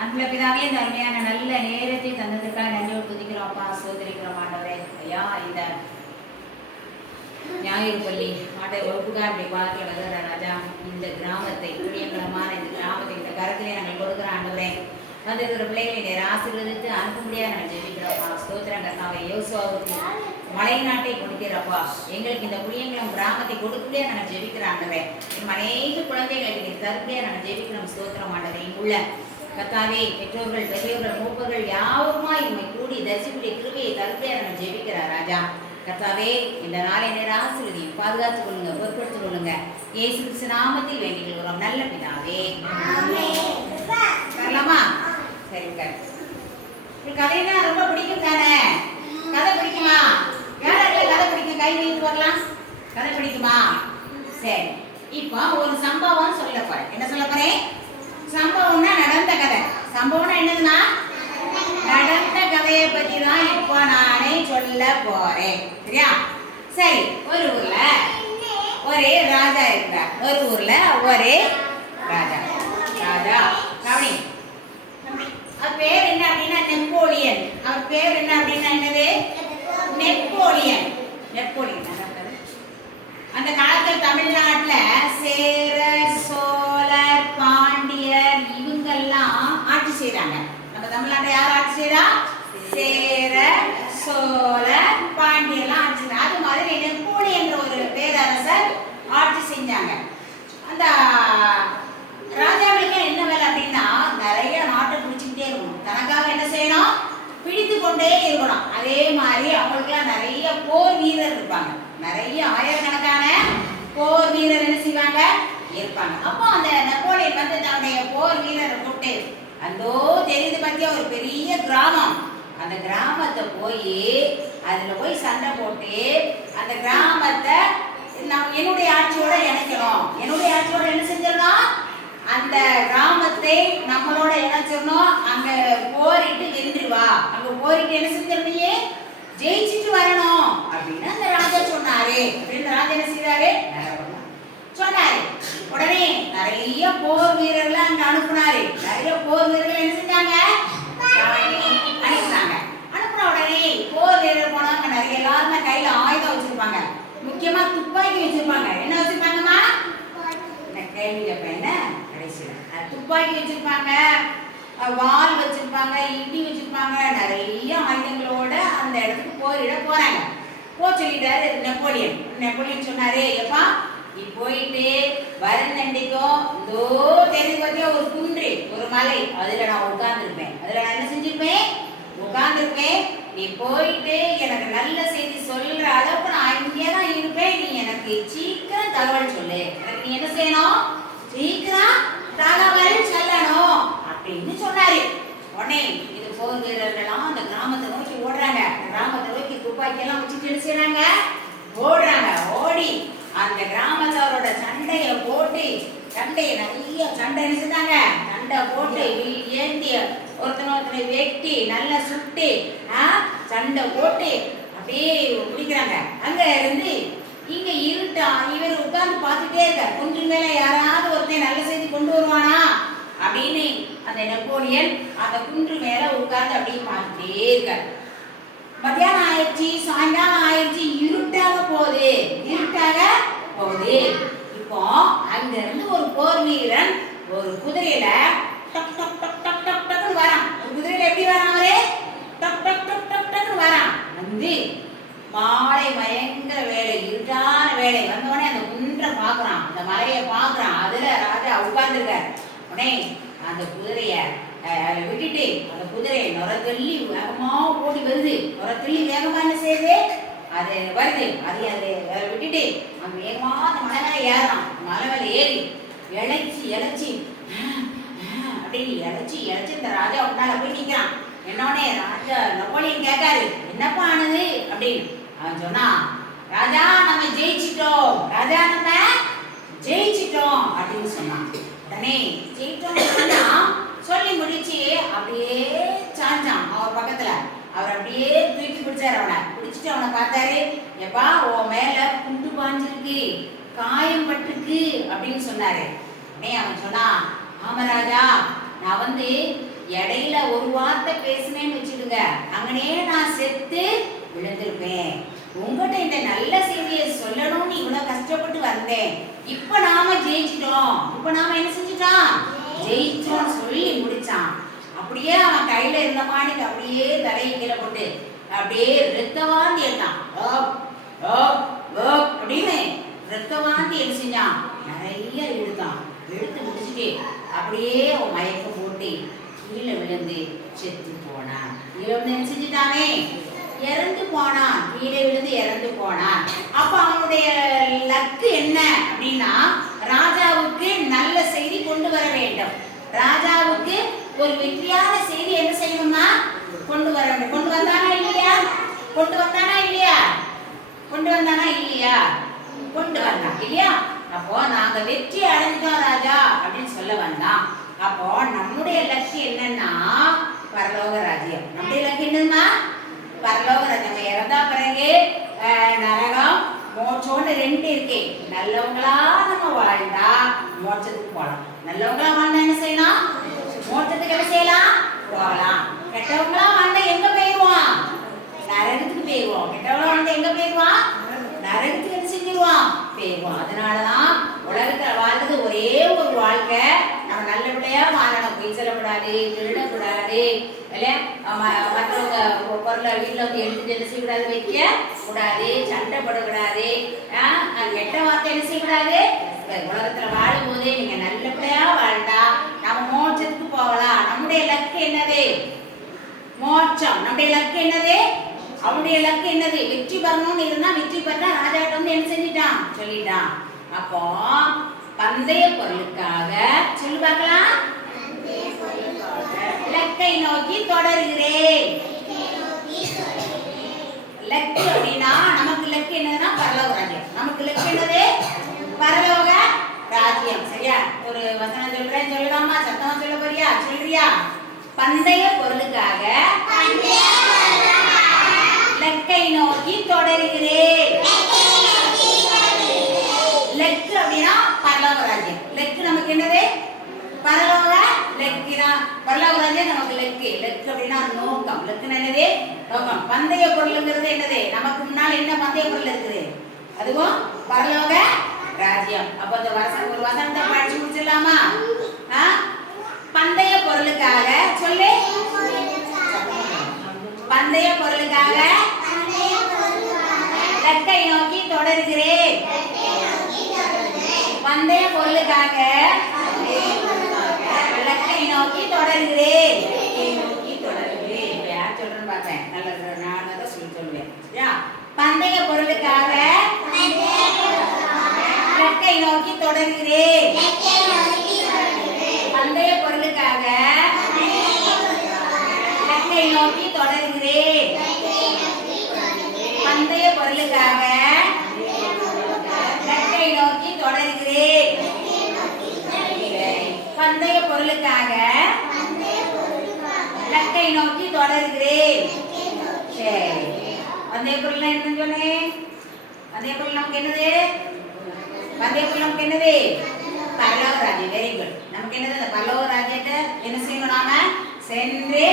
அன்புள்ள பிதாவே, இந்த அருமையான நல்ல நேரத்தை தந்ததுக்காக நன்றியோடு துதிக்கிறோம் அப்பா, சோதரிக்கிறோம் ஆண்டவரே. ஐயா, இந்த ஞாயிறு பள்ளி ஆட்டை வகுப்புக்காருடைய பாதத்தில் வருகிற ராஜா, இந்த கிராமத்தை புண்ணியங்களமான இந்த கிராமத்தை இந்த கருத்திலே நாங்கள் கொடுக்குற ஆண்டவரே, வந்திருக்கிற பிள்ளைகளை நேர் ஆசீர்வதித்து அனுப்ப முடியாது நாங்கள் ஜெபிக்கிறோம்ப்பா. ஸ்தோத்திரம் கர்த்தாவே. யோசுவாவுக்கு மலை நாட்டை கொடுக்கிறப்பா, எங்களுக்கு இந்த புளியங்குளம் கிராமத்தை கொடுக்கவே நாங்கள் ஜெபிக்கிற ஆண்டவரே. அநேக குழந்தைகளுக்கு நீங்க தருப்படியா நாங்கள் ஜெபிக்கிறோம். ஸ்தோத்திரம் ஆண்டவரே. இங்குள்ள கர்த்தாவே, பெற்றோர்கள் பெரியவர்கள் மூப்பர்கள் யாருமாய் உண்மை கூடி தரிசிப்புடைய கிருபையை தருப்படியா நாங்கள் ஜெபிக்கிறார் ராஜா. கர்த்தாவே, இந்த நாளை நேரம் ஆசீர்வதியும் பாதுகாத்துக் கொள்ளுங்க, பொறுப்படுத்திக் கொள்ளுங்க. இயேசு கிறிஸ்து நாமத்தில் வேண்டிக் கொள்கிறோம் நல்ல பிதாவே. வரலாமா? சரிங்க. கதைனா ரொம்ப பிடிக்கும் தானே? கதை பிடிக்குமா? யாராவது கதை பிடிக்கும்? கை வைத்து வரலாம். கதை பிடிக்குமா? சரி, இப்போ ஒரு சம்பவம் சொல்ல போறேன். என்ன சொல்ல போறேன்? சம்பவம்னா நடந்த கதை. சம்பவம்னா என்னதுன்னா நடந்த கதையை பத்தி தான் இப்போ நானே சொல்ல போறேன். சரியா? சரி, ஒரு ஊர்ல ஒரே ராஜா இருந்தார். ஒரு ஊர்ல ஒரே ராஜா. ராஜா கவனி, அவர் பேர் என்ன அப்படின்னா நெப்போலியன். அவர் பேர் என்ன அப்படின்னா என்னது? நெப்போலியன். நெப்போலியன். அந்த காலத்துல தமிழ்நாட்டுல சேரர், சோழர், பாண்டியர் இவங்கெல்லாம் ஆட்சி செய்றாங்க. நம்ம தமிழ்நாட்டை யார் ஆட்சி செய்றா? சேரர், சோழர், பாண்டியர்லாம் ஆட்சி செய்றாங்க. அது மாதிரி நெப்போலியன் ஒரு பேரரசர் ஆட்சி செஞ்சாங்க. அந்த ராஜாவுக்கு என்ன வேலை அப்படின்னா நிறைய நாட்டை பிடிச்சிக்கிட்டே இருக்கணும். தனக்காக என்ன செய்யணும்? பிடித்து கொண்டே இருக்கணும். அதே மாதிரி அவங்களுக்குலாம் நிறைய போர் வீரர் இருப்பாங்க. நிறைய ஆயிரக்கணக்கான போர் வீரர் என்ன செய்வாங்க? இருப்பாங்க. அப்போ அந்த நெப்போலியன் வந்து தன்னுடைய போர் வீரரை கூப்பிட்டு, அந்தோ தெரியுது பத்தியா ஒரு பெரிய கிராமம், அந்த கிராமத்தை போய் அதுல போய் சண்டை போட்டு அந்த கிராமத்தை என்னுடைய ஆட்சியோட இணைக்கணும். என்னுடைய ஆட்சியோட என்ன செஞ்சிடணும்? அந்த கிராமத்தை நம்மளோட இணைச்சிடணும். அங்க போரிட்டு வென்றுவா. அங்க போரிட்டு என்ன செஞ்சிருந்தீங்க? ஜெயிச்சுட்டு வரணும் அப்படின்னு அந்த ராஜா சொன்னாரு. அப்படின்னு ராஜா என்ன செய்தாரு? சொன்னாரு. உடனே நிறைய போர் வீரர்களை அங்க அனுப்புனாரு. நிறைய போர் வீரர்கள் என்ன செஞ்சாங்க? அனுப்புனாங்க. அனுப்புன உடனே போர் வீரர் போனாங்க. நிறைய எல்லாருமே கையில ஆயுதம் வச்சிருப்பாங்க. முக்கியமா துப்பாக்கி வச்சிருப்பாங்க. என்ன வச்சிருப்பாங்கம்மா? கேள்வி என்ன கடைசியில துப்பாக்கி வச்சிருப்பாங்க, வால் வச்சிருப்பாங்க, இடி வச்சிருப்பாங்க. நிறைய ஆயுதங்களோட அந்த இடத்துக்கு போரிட போறாங்க. சொல்லிட்டாரு நெப்போலியன். நெப்போலியன் சொன்னாரு, எப்பா நீ போயிட்டு வரநண்டிக்கும் இதோ தெரிஞ்சு பார்த்தியா ஒரு குன்று, ஒரு மலை, அதுல நான் உட்கார்ந்துருப்பேன். அதுல நான் என்ன செஞ்சிருப்பேன்? உட்கார்ந்துருப்பேன். நீ போயிட்டு எனக்கு நல்ல செய்தி சொல்ற அளவுக்கு நான் அங்கேதான் இருப்பேன். நீ எனக்கு சீக்கிரம் தகவல் சொல்லு. எனக்கு நீ என்ன செய்யணும்? சீக்கிரம் தகவல் சொல்லணும் அப்படின்னு சொன்னாரு. உடனே இது போர் வீரர்கள்லாம் அந்த கிராமத்தை நோக்கி ஓடுறாங்க. கிராமத்தை நோக்கி துப்பாக்கி எல்லாம் வச்சுட்டு என்ன செய்யறாங்க? ஓடுறாங்க. ஓடி அந்த கிராமத்தாரோட சண்டைய போட்டு, சண்டையை நிறைய சண்டை நினைச்சுட்டாங்க. சண்டை போட்டு ஏந்தி ஒருத்தனை வெட்டி நல்லா சுட்டு சண்டை போட்டு அப்படியே முடிக்கிறாங்க. அங்க இருந்து இங்க இருட்டா இவர் உட்கார்ந்து பார்த்துட்டே இருக்க. கொஞ்சம் மேல யாராவது ஒருத்தன் நல்ல செய்தி கொண்டு வருவானா அப்படின்னு அந்த நெப்போலியன் அந்த குன்று மேல உட்கார்ந்து அப்படியே பார்த்துட்டே இருக்க. மத்தியானம் ஆயிடுச்சு, சாயங்காலம் ஆயிடுச்சு, இருட்டாக போகுது. இப்போ அங்க இருந்து ஒரு போர் வீரன் ஒரு குதிரையில டக் டக் டக் டக் டக் டக்னு வரான். ஒரு குதிரையில எப்படி வரான்? அவரு டக் டக் டக் டக் டக்னு வரான். வந்து மாலை பயங்கர வேலை, இருட்டான வேலை வந்தவொடனே அந்த குன்றை பாக்குறான், அந்த மலையை பாக்குறான். அதுல ராஜா உட்கார்ந்துருக்க. உடனே அந்த குதிரைய விட்டுட்டு அந்த குதிரையை நுரத்தள்ளி வேகமா ஓடி வருது. நுரத்தள்ளி வேகமா என்ன செய்யுது? அது வருது. அதை விட்டுட்டு அந்த வேகமா அந்த மலை மேல ஏறான். மலை மேல ஏறி இழைச்சி அப்படின்னு இழைச்சி இந்த ராஜா உன்னால போய் நிக்கிறான். என்னோடனே ராஜா நெப்போலியன் கேட்காரு, என்னப்பா ஆனது அப்படின்னு. அவன் சொன்னா, ராஜா நம்ம ஜெயிச்சிட்டோம், ராஜா நம்ம ஜெயிச்சிட்டோம் அப்படின்னு சொன்னான். உடனே ஜெயிச்சோம்னா சொல்லி முடிச்சு அப்படியே சாஞ்சான் அவர் பக்கத்துல. அவர் அப்படியே தூக்கி பிடிச்சாரு. அவனை பிடிச்சிட்டு அவனை பார்த்தாரு. எப்பா உன் மேல குண்டு பாஞ்சிருக்கு, காயம் பட்டிருக்கு அப்படின்னு சொன்னாரு. உடனே அவன் சொன்னா, ஆமா ராஜா, நான் இடையில ஒரு வார்த்தை பேசுனேன்னு வச்சுடுங்க, அங்கனே நான் செத்து விழுந்திருப்பேன். உங்ககிட்ட இந்த நல்ல செய்தியை சொல்லணும்னு இவ்வளவு கஷ்டப்பட்டு வந்தேன். இப்ப நாம ஜெயிச்சிட்டோம். இப்ப நாம என்ன செஞ்சுட்டோம்? ஜெயிச்சோம் சொல்லி முடிச்சான். அப்படியே அவன் கையில இருந்த மாணிக்கு அப்படியே தலையை கீழே போட்டு அப்படியே ரத்தவாந்தி எடுத்தான். அப்படின்னு ரத்தவாந்தி என்ன செஞ்சான்? நிறைய இழுத்தான். எடுத்து முடிச்சுட்டு அப்படியே மயக்கம் போட்டு கீழே விழுந்து செத்து போனான். கீழே விழுந்து என்ன செஞ்சுட்டானே? இறந்து போனான். கீழே விழுந்து இறந்து போனான். அப்ப அவனுடைய லக்கு என்ன அப்படின்னா, ராஜாவுக்கு நல்ல செய்தி கொண்டு வர வேண்டும். ராஜாவுக்கு ஒரு வெற்றியான செய்தி என்ன செய்யணுமா? கொண்டு வர வேண்டும். கொண்டு வந்தானா இல்லையா? கொண்டு வந்தானா இல்லையா? கொண்டு வந்தானா இல்லையா? கொண்டு வந்தான் இல்லையா? அப்போ நாங்க வெற்றி அடைஞ்சிட்டோம் ராஜா அப்படின்னு சொல்ல வந்தான். அப்போ நம்முடைய லட்சியம் என்னன்னா பரலோக ராஜ்யம். நம்முடைய லட்சியம் என்னன்னா பரலோக ராஜ்யம். நம்ம இறந்தா பிறகு நரகம் மோட்சம்னு ரெண்டு இருக்கு. நல்லவங்களா நம்ம வாழ்ந்தா மோட்சத்துக்கு போகலாம். நல்லவங்களா வாழ்ந்தா என்ன செய்யலாம்? மோட்சத்துக்கு என்ன செய்யலாம்? போகலாம். கெட்டவங்களா வாழ்ந்தா எங்க போயிடுவான்? நரகத்துக்கு போயிடுவோம். கெட்டவங்களா வாழ்ந்தா எங்க போயிடுவான்? நரகத்துக்கு என்ன செஞ்சிருவான்? போயிடுவான். அதனாலதான் உலகத்துல வாழ்ந்தது ஒரே ஒரு வாழ்க்கை. நம்ம நல்லபடியா வாழணும். பொய் சொல்லக்கூடாது, திருடக்கூடாது, மற்றவங்க பொருளை வீட்டுல வந்து எடுத்துட்டு என்ன செய்யக்கூடாது? வைக்க கூடாது, சண்டை போடக்கூடாது, கெட்ட வார்த்தை என்ன செய்யக்கூடாது. உலகத்துல வாழும் போதே நீங்க நல்லபடியா வாழ்ந்தா நம்ம மோட்சத்துக்கு போகலாம். நம்முடைய லக்கு என்னது? மோட்சம். நம்முடைய லக்கு என்னது? அவனுடைய லக்கு என்னது? வெற்றி பெறணும்னு இருந்தா வெற்றி பெற்றா ராஜாட்ட வந்து என்ன செஞ்சிட்டான்? சொல்லிட்டான். அப்போ பந்தய பொருளுக்காக சொல்லி பார்க்கலாம். லக்கை நோக்கி தொடர்கிறேன். லக்கு அப்படின்னா நமக்கு லக்கு என்னதுன்னா பரலோக ராஜ்யம். நமக்கு லக்கு என்னது? பரலோக ராஜ்யம். சரியா? ஒரு வசனம் சொல்றேன், சொல்லலாமா? சத்தமா சொல்ல போறியா? சொல்றியா? பந்தய பொருளுக்காக லக்கை நோக்கி தொடர்கிறேன். லக்கு அப்படின்னா பரலோக ராஜ்யம். லக்கு நமக்கு என்னது? பரலோக லக்குனா பரலோக ராஜ்யம் நமக்கு லக்கு. லக்கு அப்படின்னா நோக்கம். லக்குன்னு என்னது? நோக்கம். பந்தய பொருளுங்கிறது என்னது? நமக்கு முன்னால் என்ன பந்தய பொருள் இருக்குது? அதுவும் பரலோக ராஜ்யம். அப்ப அந்த ஒரு வசனத்தை படிச்சு முடிச்சிடலாமா? பந்தய பொருளுக்காக சொல்லு. பந்தய பொருளுக்காக லக்கை நோக்கி தொடர்கிறேன். பந்தய பொருளுக்காக லக்கை நோக்கி தொடர்கிறேன். யார் சொல்றேன்னு பார்த்தேன். நல்ல நான் தான் சொல்லுவேன். பந்தய பொருளுக்காக லக்கை நோக்கி தொடர்கிறேன். பந்தய பொருளுக்காக லக்கை நோக்கி தொடர்கிறேன். பந்தய பொருளுக்காக லக்கை நோக்கி தொடர்கிறேன். பந்தய பொருளுக்காக லக்கை நோக்கி தொடர்கிறேன். சரி, பந்தய பொருள் என்னன்னு சொன்னேன்? பந்தய பொருள் நமக்கு என்னது? பந்தய பொருள் நமக்கு என்னது? பரலோக ராஜ்யம். Very good. நமக்கு என்னது? அந்த பரலோக ராஜ்யத்தை என்ன செய்யணும்? நாம சென்று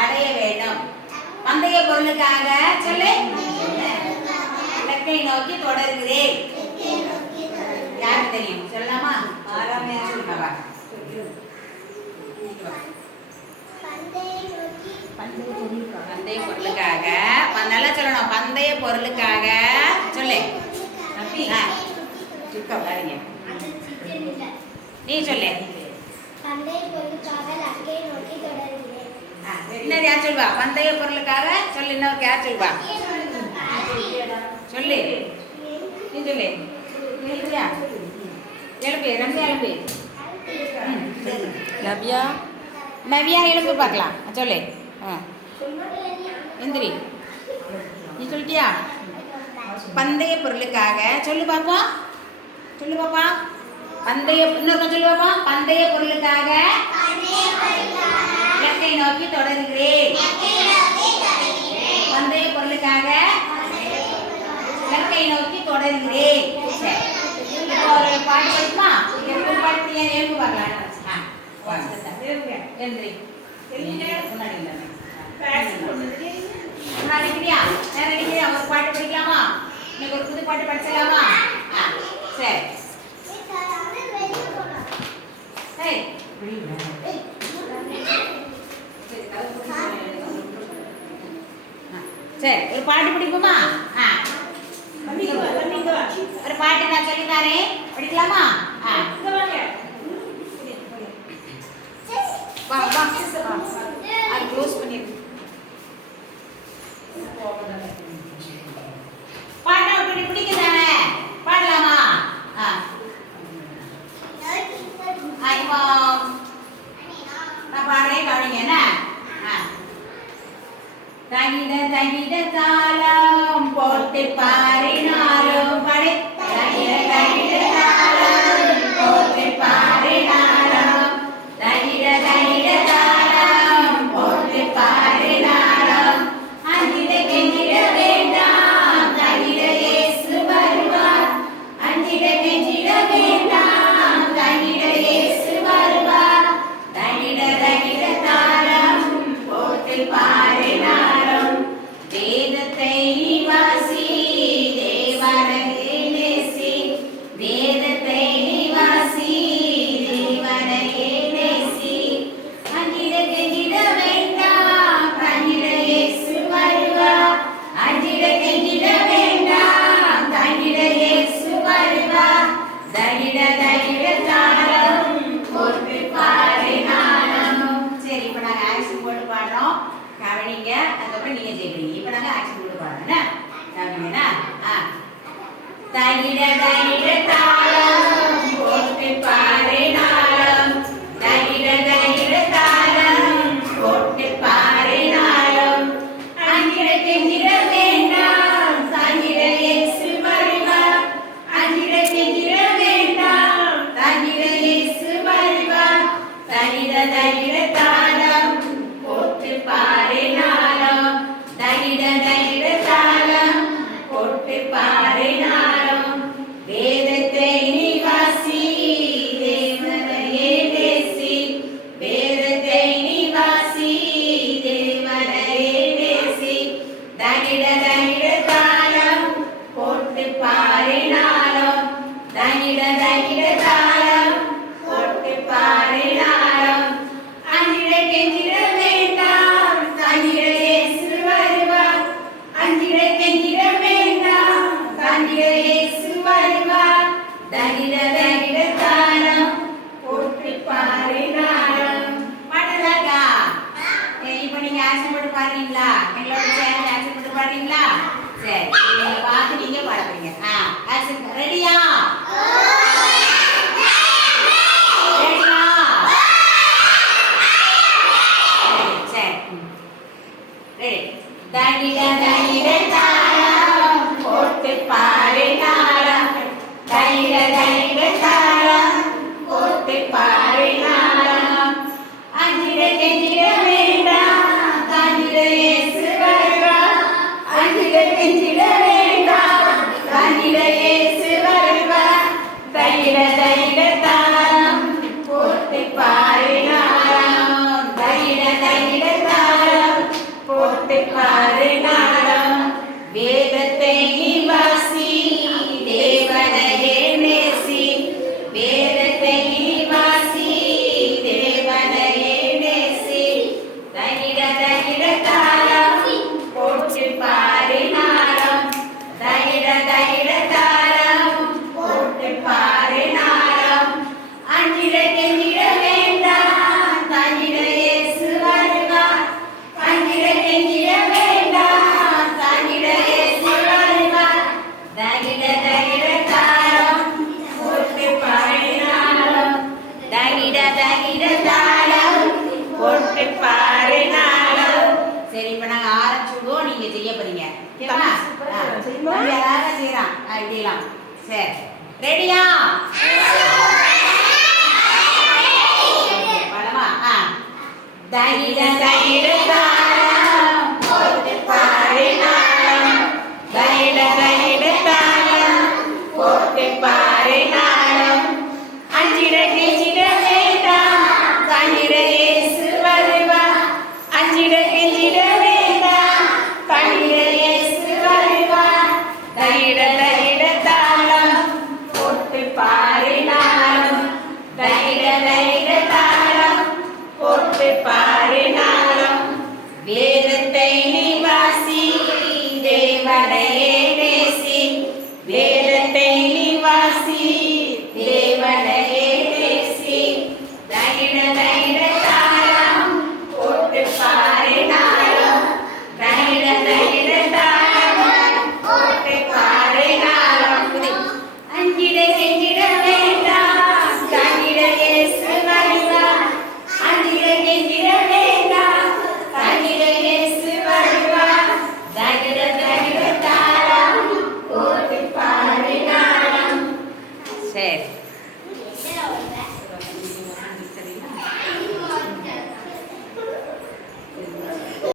அடைய வேண்டும். பந்தய பொருளுக்காக சொல்லு. லக்கை நோக்கி தொடர்கிறேன். யாருக்கு தெரியும்? சொல்லலாமா? ஆறாமையா சொல்லுங்க. பந்தய பொருளுக்காக நல்லா சொல்லணும். பந்தய பொருளுக்காக சொல்லு. நீ சொல்லு. இன்னொரு யார் சொல்வா? பந்தய பொருளுக்காக சொல்லு. இன்னொரு யார் சொல்வா? சொல்லு. நீ சொல்லு. எழுப்பு. ரம்யா எழுப்பு. நவ்யா நவ்யா எழுப்பு பார்க்கலாம். சொல்லு. எந்திரி. நீ சொல்லிட்டியா? பந்தய பொருளுக்காக சொல்லு பாப்போம். சொல்லு பாப்பா. பந்தய இன்னொரு சொல்லு பாப்பா. பந்தய பொருளுக்காக லக்கை நோக்கி தொடர்கிறேன். பந்தய பொருளுக்காக லக்கை நோக்கி தொடர்கிறேன். இப்போ ஒரு பாட்டு படிக்குமா? பாட்டு எழுப்பு பார்க்கலாம். எந்திரி. ஒரு பாட்டு படிக்கலாமா? இன்னைக்கு ஒரு புது பாட்டு படிச்சலாமா? சரி சரி ஒரு பாட்டு படிப்போமா? ஒரு பாட்டு நான் சொல்லித்தாரேன், படிக்கலாமா? வா வா அது க்ளோஸ் பண்ணிடு. பாட்டு அப்படி பிடிக்குதானே? பாடலாமா? நான் பாடுறேன், கவனிங்க என்ன. தகிட தகிட தாளம் போட்டு பாடினாலும் படை தகிட தகிட தாளம் போட்டு பாடினாலும் தகிட தகிட தாளம் போட்டு பாடினாலும் அஞ்சிட கெஞ்சிட வேண்டாம் தகிட இயேசு வருவார். அஞ்சிட கெஞ்சிட வேண்டாம் தகிட இயேசு வருவார். தகிட தகிட தாளம் போட்டு பாடினாலும் வேதத்தை வாசி தேவனை நேசி. வேதத்தை வாசி தேவனை நேசி. அஞ்சிட கெஞ்சிட வேண்டாம் தங்கிட இயேசு வருவார். அஞ்சிட கெஞ்சிட வேண்டாம் தங்கிட இயேசு வருவார். தகிட தகிட தாளம் போட்டு பாடினாலும். சரி, இப்ப நாங்க ஆக்ஷன் போட்டு பாடுறோம், கவனிங்க. அதுக்கப்புறம் நீங்க ஜெயிக்கிறீங்க. இப்ப நாங்க ஆக்ஷன் போட்டு பாடுறோம். கவனிங்க. தகிட தகிட தாளம் போட்டு பாடினாலும் தகிட தகிட தாளம் போட்டு பாடினாலும் அஞ்சிட கெஞ்சிட வேண்டாம் தங்கிட இயேசு வருவார். அஞ்சிட கெஞ்சிட வேண்டாம் தங்கிட இயேசு வருவார். தகிட தகிட தாளம் போட்டு பாடினாலும் தகிட தகிட தாளம் போட்டு பாடினாலும் வேதத்தை வாசி தேவனையே நேசி. வேதத்தை வாசி தேவனையே நேசி. தகிட தகிட தாளம் போட்டு பாடினாலும் தகிட தகிட தாளம் போட்டு பாடினாலும் அஞ்சிட கெஞ்சிட வேண்டாம் தங்கிட இயேசு வருவார். அஞ்சிட கெஞ்சிட வேண்டாம் தங்கிட இயேசு வருவார். தகிட தகிட தாளம் போட்டு பாடினாலும். பாடலாக்கா? இப்ப நீங்க ஆக்ஷன் போட்டு பாடுறீங்களா? எங்களோட சேர்ந்து ஆக்ஷன் போட்டு பாடுறீங்களா? சரி, நீங்க பார்த்து நீங்க பாட போறீங்க. ஆக்ஷன் ரெடியா? தகிட தகிட தாளம் போட்டு பாடினாலும் தகிட தகிட தாளம் போட்டு பாடினாலும் அஞ்சிட கெஞ்சிட வேண்டாம் தங்கிட இயேசு வருவார். அஞ்சிட கெஞ்சிட வேண்டாம் தங்கிட இயேசு வருவார். தகிட தகிட தாளம் போட்டு பாடினாலும் தகிட தகிட தாளம் போட்டு பாடினாலும் வேதத்தை வாசி தேவனையே நேசி. வேதத்தை வாசி தேவனையே நேசி. தகிட தகிட தாளம் போட்டு பாடினாலும் தகிட தகிட தாளம் போட்டு பாடினாலும் அஞ்சிட கெஞ்சிட வேண்டாம் தங்கிட இயேசு வருவார். அஞ்சிட கெஞ்சிட வேண்டாம் தங்கிட இயேசு வருவார். தகிட தகிட தாளம் போட்டு பாடினாலும் தகிட தகிட தாளம் போட்டு பாடினாலும். சரி, இப்ப நாங்க ஆரம்பிச்சுடுவோம், நீங்க செய்ய போறீங்க. அழகா செய்யலாம், இப்படிலாம். சரி, ரெடியா? பாடமா? தகிட தகிட தாளம் போட்டு பாடினாலும் தகிட தகிட தாளம் போட்டு பாடினாலும் அஞ்சிட கெஞ்சிட வேண்டாம் தங்கிட இயேசு வருவார். அஞ்சிட கெஞ்சிட வேண்டாம் பணிட இயேசு வருவார் தையிட தையிட தாளம் போட்டு பாடினாலும் தையிட தையிட தாளம் போட்டு பாடினாலும் வேத